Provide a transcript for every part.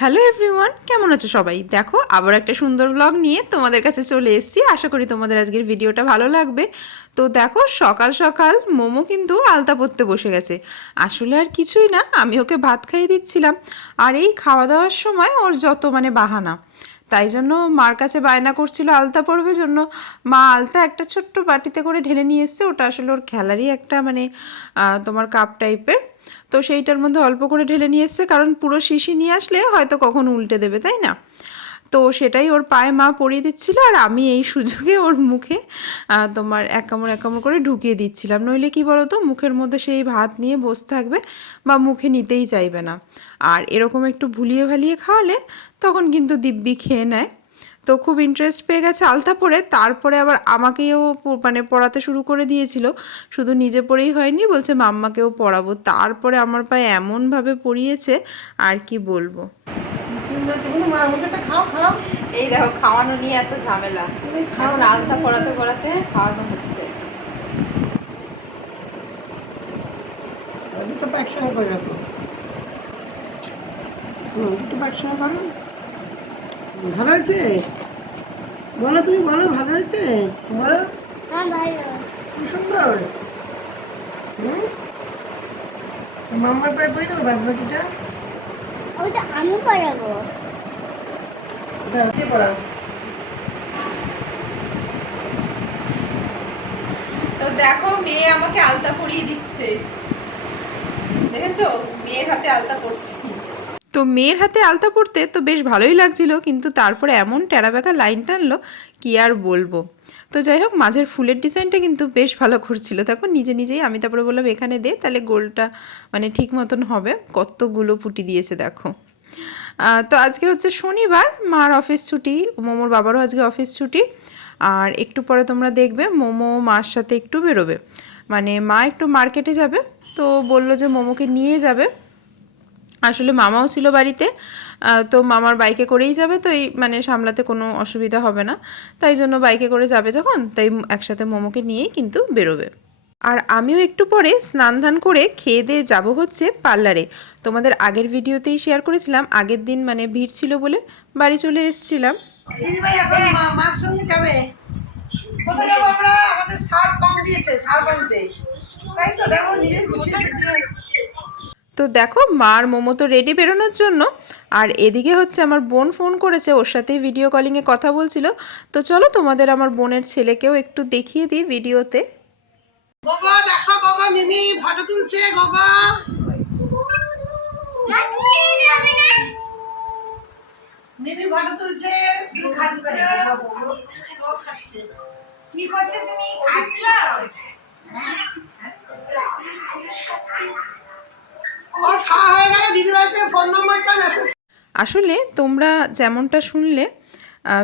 Hello everyone কেমন আছো সবাই? দেখো, আবার একটা সুন্দর ব্লগ নিয়ে তোমাদের কাছে চলে এসেছি। আশা করি তোমাদের আজকের ভিডিওটা ভালো লাগবে। তো দেখো, সকাল সকাল মোমো কিন্তু আলতা পরতে বসে গেছে। আসলে আর কিছুই না, আমি ওকে ভাত খাইয়ে দিচ্ছিলাম। আর এই খাওয়া দাওয়ার সময় ওর যত মানে বাহানা। তাই জন্য মার কাছে বায়না করছিল আলতা পরবে জন্য। মা আলতা একটা ছোট্ট বাটিতে করে ঢেলে নিয়ে এসছে। ওটা আসলে ওর খেলারই একটা মানে তোমার কাপ টাইপের তো সেইটার মধ্যে অল্প করে ঢেলে নিয়ে এসছে, কারণ পুরো শিশি নিয়ে আসলে হয়তো কখন উল্টে দেবে, তাই না? তো সেটাই ওর পায়ে মা পরিয়ে দিচ্ছিল আর আমি এই সুযোগে ওর মুখে তোমার এক কামড় এক কামড় করে ঢুকিয়ে দিচ্ছিলাম। নইলে কি বলো তো মুখের মধ্যে সেই ভাত নিয়ে বসে থাকবে বা মুখে নিতেই চাইবে না। আর এরকম একটু ভুলিয়ে ভালিয়ে খাওয়ালে তখন কিন্তু দিব্যি খেয়ে নেয়। তো খুব ইন্টারেস্ট পেয়ে গেছে আলতা পরে। তারপরে আবার আমাকেও মানে পড়াতে শুরু করে দিয়েছিল। শুধু নিজে পড়েই হয়নি বলছে মাম্মাকেও পড়াবো। তারপরে আমার পায়ে এমনভাবে পড়িয়েছে আর কি বলব। এই দেখো খাওয়ানো নিয়ে এত ঝামেলা। এখন আলতা পড়াতে পড়াতে খাওয়ানো হচ্ছে। দুটো প্যাক সঙ্গে করে রাখো। দুটো প্যাক করো ভালো হয়েছে? বলো তুমি বলো ভালো হয়েছে? বলো। হ্যাঁ কি সুন্দর। হুম? মাম্মার পায়ে পড়ে যাব বাদ বাকিটা ওটা আমি পড়াবো। দাঁড়া, কে পড়াও। তো দেখো মেয়ে আমাকে আলতা পরিয়ে দিচ্ছে। দেখেছ? মেয়ের হাতে আলতা পড়ছি তো মেয়ের হাতে আলতা পড়তে তো বেশ ভালোই লাগছিল, কিন্তু তারপরে এমন টেরাবেকা লাইন টানলো, কি আর বলব। তো যাই হোক, মাঝের ফুলের ডিজাইনটা কিন্তু বেশ ভালো করছিল দেখো, নিজে নিজেই আমি তারপরে বললাম, এখানে দে, তাহলে গোলটা মানে ঠিক মতন হবে। কতগুলো পুটি দিয়েছে, দেখো। তো আজকে হচ্ছে শনিবার, মার অফিস ছুটি, মোমোর বাবারও আজকে অফিস ছুটি। আর একটু পরে তোমরা দেখবে, মোমো মার সাথে একটু বেরোবে। মানে মা একটু মার্কেটে যাবে, তো বলল যে মোমোকে নিয়ে যাবে। আসলে মামাও ছিল বাড়িতে তো মামার বাইকে করেই যাবে, তো এই মানে সামলাতে কোনো অসুবিধা হবে না। তাই জন্য বাইকে করে যাবে যখন, তাই একসাথে মোমোকে নিয়েই কিন্তু বেরোবে। আর আমিও একটু পরে স্নান ধান করে খেয়ে দিয়ে যাব হচ্ছে পার্লারে। তোমাদের আগের ভিডিওতেই শেয়ার করেছিলাম, আগের দিন মানে ভিড় ছিল বলে বাড়ি চলে এসেছিলাম। আমাদের সার দিয়েছে, সার তাই তো দেখো নিজে গুছিয়ে তো দেখো, মার মোমো তো রেডি বেরোনোর জন্য। আর এদিকে হচ্ছে আমার বোন ফোন করেছে, ওর সাথেই ভিডিও কলিংয়ে কথা বলছিল। তো চলো তোমাদের আমার বোনের ছেলেকেও একটু দেখিয়ে দিই ভিডিওতে কি করছে তুমি? আসলে তোমরা যেমনটা শুনলে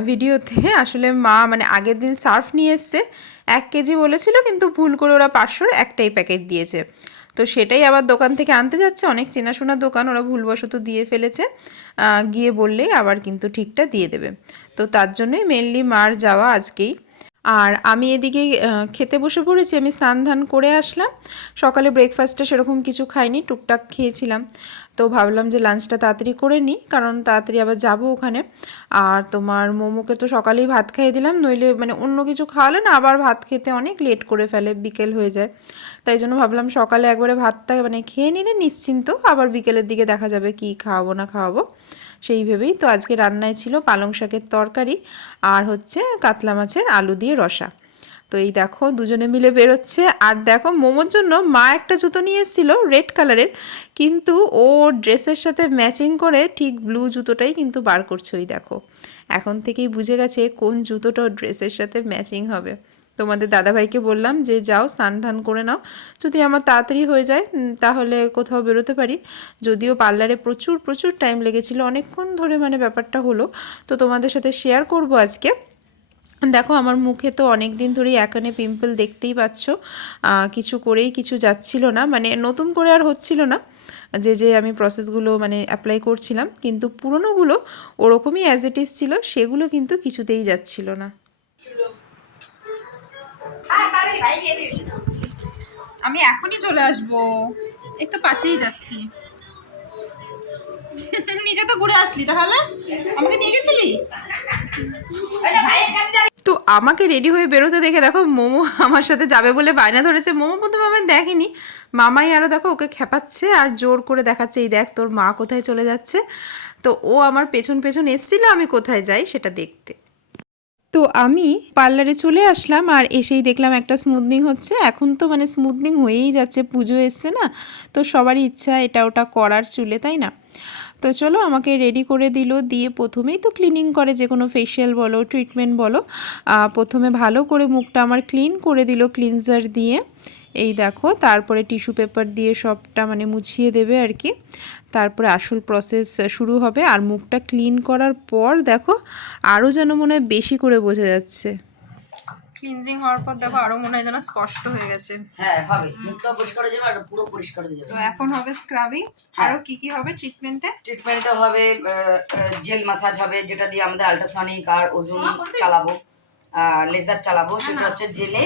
ভিডিওতে, আসলে মা মানে আগের দিন সার্ফ নিয়ে এসছে, এক কেজি বলেছিল কিন্তু ভুল করে ওরা পাঁচশোর একটাই প্যাকেট দিয়েছে। তো সেটাই আবার দোকান থেকে আনতে যাচ্ছে, অনেক চেনাশোনা দোকান ওরা ভুলবশত দিয়ে ফেলেছে গিয়ে বললেই আবার কিন্তু ঠিকটা দিয়ে দেবে। তো তার জন্যই মেনলি মার যাওয়া আজকেই। আর আমি এদিকে খেতে বসে পড়েছি, আমি স্নান ধান করে আসলাম। সকালে ব্রেকফাস্টে সেরকম কিছু খাইনি, টুকটাক খেয়েছিলাম। তো ভাবলাম যে লাঞ্চটা তাড়াতাড়ি করে নিই, কারণ তাড়াতাড়ি আবার যাব ওখানে। আর তোমার মোমোকে তো সকালেই ভাত খাইয়ে দিলাম, নইলে মানে অন্য কিছু খাওয়ালে না, আবার ভাত খেতে অনেক লেট করে ফেলে, বিকেল হয়ে যায়। তাই জন্য ভাবলাম সকালে একবারে ভাতটা মানে খেয়ে নিলে নিশ্চিন্ত, আবার বিকেলের দিকে দেখা যাবে কি খাওয়াবো না খাওয়াবো। সেই ভেবেই তো আজকে রান্নায় ছিল পালং শাকের তরকারি আর হচ্ছে কাতলা মাছের আলু দিয়ে রসা। তো এই দেখো দুজনে মিলে বেরোচ্ছে। আর দেখো মোমোর জন্য মা একটা জুতো নিয়ে এসেছিল রেড কালারের। কিন্তু ও ড্রেসের সাথে ম্যাচিং করে ঠিক ব্লু জুতোটাই কিন্তু বার করছে ওই দেখো। এখন থেকেই বুঝে গেছে কোন জুতোটা ড্রেসের সাথে ম্যাচিং হবে। তোমাদের দাদাভাইকে বললাম যে, যাও, স্নান ধান করে নাও। যদি আমার তাড়াতাড়ি হয়ে যায় তাহলে কোথাও বেরোতে পারি। যদিও পার্লারে প্রচুর প্রচুর টাইম লেগেছিল। অনেকক্ষণ ধরে মানে ব্যাপারটা হলো। তো তোমাদের সাথে শেয়ার করব আজকে। দেখো, আমার মুখে তো অনেক দিন ধরেই একানে পিম্পল দেখতেই পাচ্ছ। কিছু করেই কিছু যাচ্ছিল না। মানে নতুন করে আর হচ্ছিল না। যে যে আমি প্রসেসগুলো মানে অ্যাপ্লাই করছিলাম। কিন্তু পুরনোগুলো ওরকমই অ্যাজ ইট ইজ ছিল, সেগুলো কিন্তু কিছুতেই যাচ্ছিল না। আমি এখনই চলে আসব। এই তো পাশেই যাচ্ছি। নিজে তো ঘুরে আসলি তাহলে? আমাকে নিয়ে গেছিলি? তো আমাকে রেডি হয়ে বেরোতে দেখে দেখো মোমো আমার সাথে যাবে বলে বায়না ধরেছে। মোমো প্রথমে আমি দেখিনি। মামাই আরও দেখো ওকে খেপাচ্ছে আর জোর করে দেখাচ্ছে, এই দেখ তোর মা কোথায় চলে যাচ্ছে? তো ও আমার পেছন পেছন এসছিল, আমি কোথায় যাই সেটা দেখতে। তো আমি পার্লারে চলে আসলাম আর এসেই দেখলাম একটা স্মুথনিং হচ্ছে। এখন তো মানে স্মুথনিং হয়েই যাচ্ছে, পুজো এসছে না? তো সবারই ইচ্ছা এটা ওটা করার চুলে, তাই না? তো চলো আমাকে রেডি করে দিল, দিয়ে প্রথমেই তো ক্লিনিং করে, যে কোনো ফেশিয়াল বলো ট্রিটমেন্ট বলো। প্রথমে ভালো করে মুখটা আমার ক্লিন করে দিল ক্লিনজার দিয়ে। এই দেখো তারপরে টিস্যু পেপার দিয়ে সবটা মানে মুছিয়ে দেবে আর কি। তারপরে আসল প্রসেস শুরু হবে আর মুখটা ক্লিন করার পর দেখো আরও যেন মনে হয় বেশি করে বোঝা যাচ্ছে। ক্লিনজিং হওয়ার পর দেখো আরও মনে হয় যেন স্পষ্ট হয়ে গেছে। হ্যাঁ হবে। মুখটা পরিষ্কার হয়ে যাবে আর পুরো পরিষ্কার হয়ে যাবে। তো এখন হবে স্ক্রাবিং আরও কি কি হবে ট্রিটমেন্টে ট্রিটমেন্টে হবে জেল মাসাজ হবে যেটা দিয়ে আমাদের আল্ট্রাসনিক আর ওজন চালাবো লেজার চালাবো সেটা হচ্ছে জেলে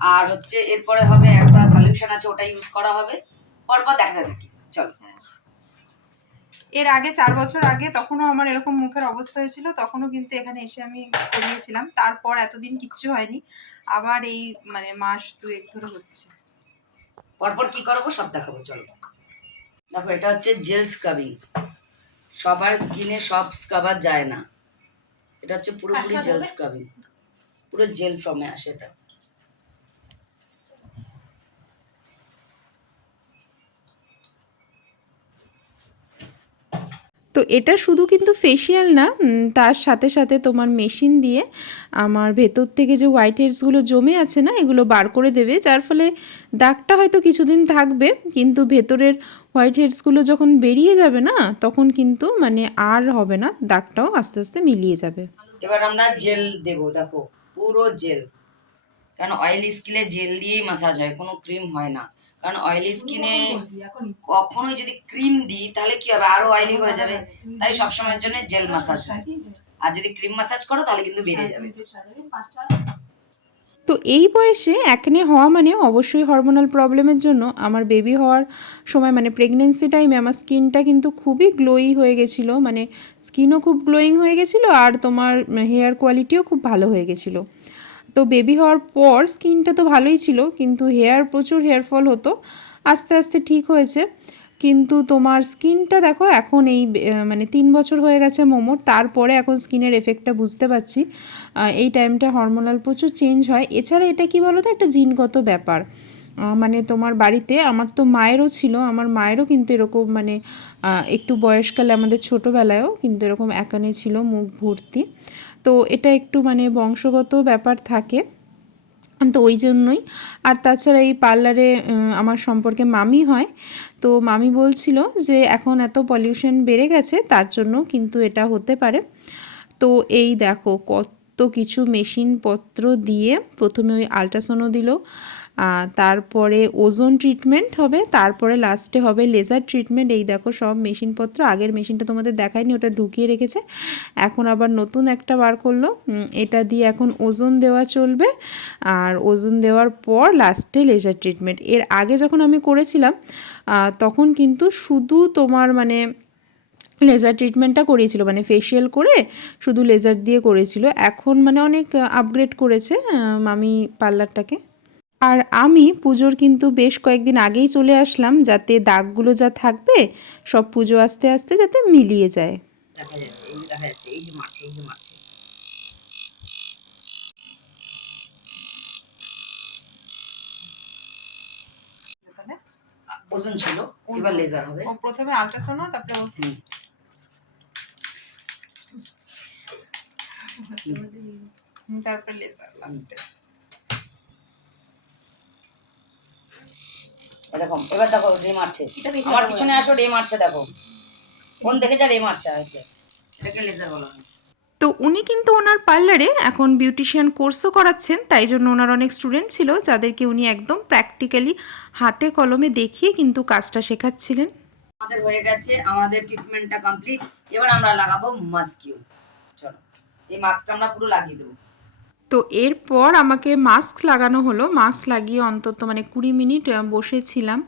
আর হচ্ছে এরপরে হবে একটা সলিউশন আছে ওটা ইউজ করা হবে। পরপর দেখাতে থাকি। চলো। এর আগে চার বছর আগে তখনও আমার এরকম মুখের অবস্থা হয়েছিল তখনও কিন্তু এখানে এসে আমি করিয়েছিলাম তারপর এতদিন কিচ্ছু হয়নি। আবার এই মানে মাস দুয়েক ধরে হচ্ছে। পরপর কি করাবো সব দেখাবো চলো। দেখো এটা হচ্ছে জেল স্ক্রাবিং সবার স্কিনে সব স্ক্রাবার যায় না। এটা হচ্ছে পুরোপুরি জেল স্ক্রাবিং পুরো জেল ফর্মে আসে এটা। তো এটা শুধু কিন্তু ফেসিয়াল না তার সাথে সাথে তোমার মেশিন দিয়ে আমার ভেতর থেকে যে হোয়াইট হেডসগুলো জমে আছে না, এগুলো বার করে দেবে, যার ফলে দাগটা হয়তো কিছুদিন থাকবে, কিন্তু ভেতরের হোয়াইট হেডসগুলো যখন বেরিয়ে যাবে না, তখন কিন্তু মানে আর হবে না, দাগটাও আস্তে আস্তে মিলিয়ে যাবে। এবার আমরা জেল দেব, দেখো, পুরো জেল কারণ অয়েলি স্কিনে জেল দিয়েই মাসাজ হয় কোনো ক্রিম হয় না। কারণ অয়েলি স্কিনে কখনোই যদি ক্রিম দিই তাহলে কি হবে? আরও অয়েলি হয়ে যাবে। তাই সবসময়ের জন্য জেল মাসাজ হয়। আর যদি ক্রিম মাসাজ করো তাহলে কিন্তু বেড়ে যাবে। তো এই বয়সে অ্যাকনে হওয়া মানে অবশ্যই হরমোনাল প্রবলেমের জন্য আমার বেবি হওয়ার সময় মানে প্রেগনেন্সি টাইমে আমার স্কিনটা কিন্তু খুবই গ্লোয়ি হয়ে গেছিল। মানে স্কিনও খুব গ্লোয়িং হয়ে গেছিল আর তোমার হেয়ার কোয়ালিটিও খুব ভালো হয়ে গেছিল। তো বেবি হওয়ার পর স্কিনটা তো ভালোই ছিল, কিন্তু হেয়ার প্রচুর হেয়ার ফল হতো, আস্তে আস্তে ঠিক হয়েছে। কিন্তু তোমার স্কিনটা দেখো, এখন এই মানে তিন বছর হয়ে গেছে মোমোর, তারপরে এখন স্কিনের এফেক্টটা বুঝতে পারছি। এই টাইমটা হরমোনাল প্রচুর চেঞ্জ হয়। এছাড়া এটা কি বলো তো, একটা জিনগত ব্যাপার। মানে তোমার বাড়িতে, আমার তো মায়েরও ছিল, আমার মায়েরও কিন্তু এরকম মানে একটু বয়সকালে আমাদের ছোটোবেলায়ও কিন্তু এরকম একানে ছিল মুখ ভর্তি। তো এটা একটু মানে বংশগত ব্যাপার থাকে। তো ওই জন্যই। আর তাছাড়া এই পার্লারে আমার সম্পর্কে মামি হয়। তো মামি বলছিল যে এখন এত পলিউশন বেড়ে গেছে, তার জন্য কিন্তু এটা হতে পারে। তো এই দেখো, কত কিছু মেশিনপত্র দিয়ে প্রথমে ওই আলট্রাসোনো দিল। তারপরে ওজোন ট্রিটমেন্ট হবে, তারপরে লাস্টে হবে লেজার ট্রিটমেন্ট এই দেখো সব মেশিনপত্র, আগের মেশিনটা তোমাদের দেখায়নি, ওটা ঢুকিয়ে রেখেছে। এখন আবার নতুন একটা বার করল। এটা দিয়ে এখন ওজন দেওয়া চলবে। আর ওজন দেওয়ার পর লাস্টে লেজার ট্রিটমেন্ট এর আগে যখন আমি করেছিলাম তখন কিন্তু শুধু তোমার মানে লেজার ট্রিটমেন্টটা করিয়েছিল মানে ফেসিয়াল করে শুধু লেজার দিয়ে করেছিল। এখন মানে অনেক আপগ্রেড করেছে মামি পার্লারটাকে। আর আমি পুজোর কিন্তু বেশ কয়েকদিন আগেই চলে আসলাম যাতে দাগগুলো যা থাকবে সব পুজো আস্তে আস্তে যাতে মিলিয়ে যায়। ওজন ছিল এবার লেজার হবে। ও প্রথমে আলট্রাসাউন্ড তারপরে ওজন তারপরে লেজার লাস্টে দেখো এবার দেখো রে মারছে। আমার পিছনে আসো রে মারছে দেখো। ফোন দেখে যা রে মারছে এটাকে লেজার বলা হয়। তো উনি কিন্তু ওনার পার্লারে এখন বিউটিশিয়ান কোর্সও করাচ্ছেন তাই জন্য ওনার অনেক স্টুডেন্ট ছিল যাদেরকে উনি একদম প্র্যাকটিক্যালি হাতে কলমে দেখিয়ে কিন্তু কাজটা শেখাচ্ছিলেন। আমাদের হয়ে গেছে আমাদের ট্রিটমেন্টটা কমপ্লিট এবার আমরা লাগাবো মাস্কিউ চলো এই মাস্কটা আমরা পুরো লাগিয়ে দেবো। তো এরপর আমাকে মাস্ক লাগানো হলো। মাস্ক লাগিয়ে অন্তত মানে কুড়ি মিনিট বসেছিলাম।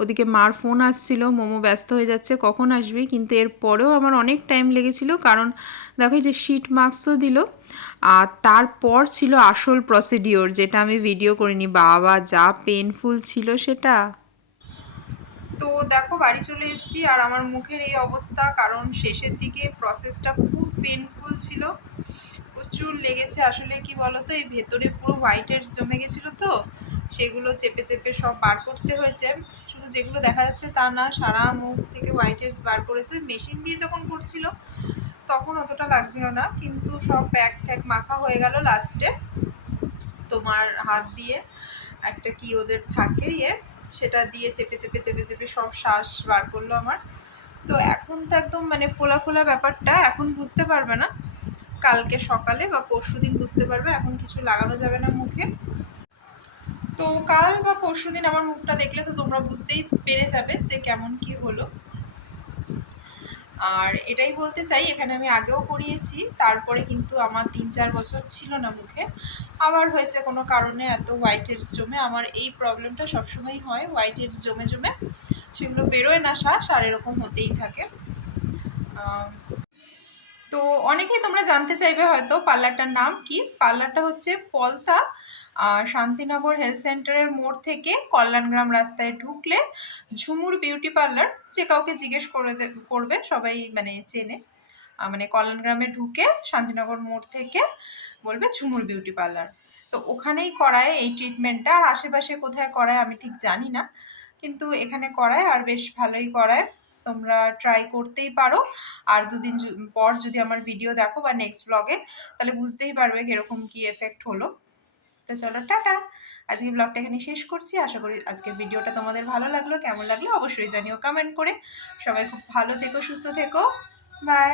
ওদিকে মার ফোন আসছিল, মোমো ব্যস্ত হয়ে যাচ্ছে, কখন আসবে? কিন্তু এরপরেও আমার অনেক টাইম লেগেছিল, কারণ দেখো যে শিট মাস্কও দিল, আর তারপর ছিল আসল প্রসিডিওর যেটা আমি ভিডিও করিনি। বাবা, যা পেনফুল ছিল সেটা। তো দেখো, বাড়ি চলে এসেছি, আর আমার মুখের এই অবস্থা, কারণ শেষের দিকে প্রসেসটা খুব পেনফুল ছিল। প্রচুর লেগেছে। আসলে কি বলতো, এই ভেতরে পুরো হোয়াইট হেডস জমে গেছিল তো, সেগুলো চেপে চেপে সব বার করতে হয়েছে। শুধু যেগুলো দেখা যাচ্ছে তা না, সারা মুখ থেকে হোয়াইট হেডস বার করেছে। মেশিন দিয়ে যখন করছিল, তখন অতটা লাগছিল না, কিন্তু সব প্যাক ট্যাক মাখা হয়ে গেল লাস্টে তোমার হাত দিয়ে একটা কি ওদের থাকে ইয়ে সেটা দিয়ে চেপে চেপে চেপে চেপে সব শ্বাস বার করল আমার। তো এখন তো একদম মানে ফোলা ফোলা ব্যাপারটা, এখন বুঝতে পারবে না। কালকে সকালে বা পরশু দিন বুঝতে পারবে, এখন কিছু লাগানো যাবে না মুখে। তো কাল বা পরশু দিন আমার মুখটা দেখলে তো তোমরা বুঝতেই পেরে যাবে যে কেমন কি হলো। আর এটাই বলতে চাই, এখানে আমি আগেও করিয়েছি, তারপরে কিন্তু আমার তিন চার বছর ছিল না মুখে। আবার হয়েছে কোনো কারণে এত হোয়াইট হেডস জমে, আমার এই প্রবলেমটা সবসময় হয় হোয়াইট হেডস জমে জমে। সেগুলো বেরোয় না, শ্বাস, আর এরকম হতেই থাকে। তো অনেকেই তোমরা জানতে চাইবে হয়তো পার্লারটার নাম কি? পার্লারটা হচ্ছে পলতা শান্তিনগর হেলথ সেন্টারের মোড় থেকে কল্যাণগ্রাম রাস্তায় ঢুকলে ঝুমুর বিউটি পার্লার, যে কাউকে জিজ্ঞেস করে করবে, সবাই মানে চেনে। মানে কল্যাণগ্রামে ঢুকে শান্তিনগর মোড় থেকে বলবে ঝুমুর বিউটি পার্লার। তো ওখানেই করায় এই ট্রিটমেন্টটা। আর আশেপাশে কোথায় করায় আমি ঠিক জানি না, কিন্তু এখানে করায় আর বেশ ভালোই করায়। তোমরা ট্রাই করতেই পারো। আর দুদিন পর যদি আমার ভিডিও দেখো বা নেক্সট ব্লগে তাহলে বুঝতেই পারবে কীরকম কি এফেক্ট হলো। তো চলো, টাটা! আজকে ব্লগটা এখানে শেষ করছি। আশা করি আজকের ভিডিওটা তোমাদের ভালো লাগল। কেমন লাগল অবশ্যই জানিও কমেন্ট করে। সবাই খুব ভালো থেকো, সুস্থ থেকো। বাই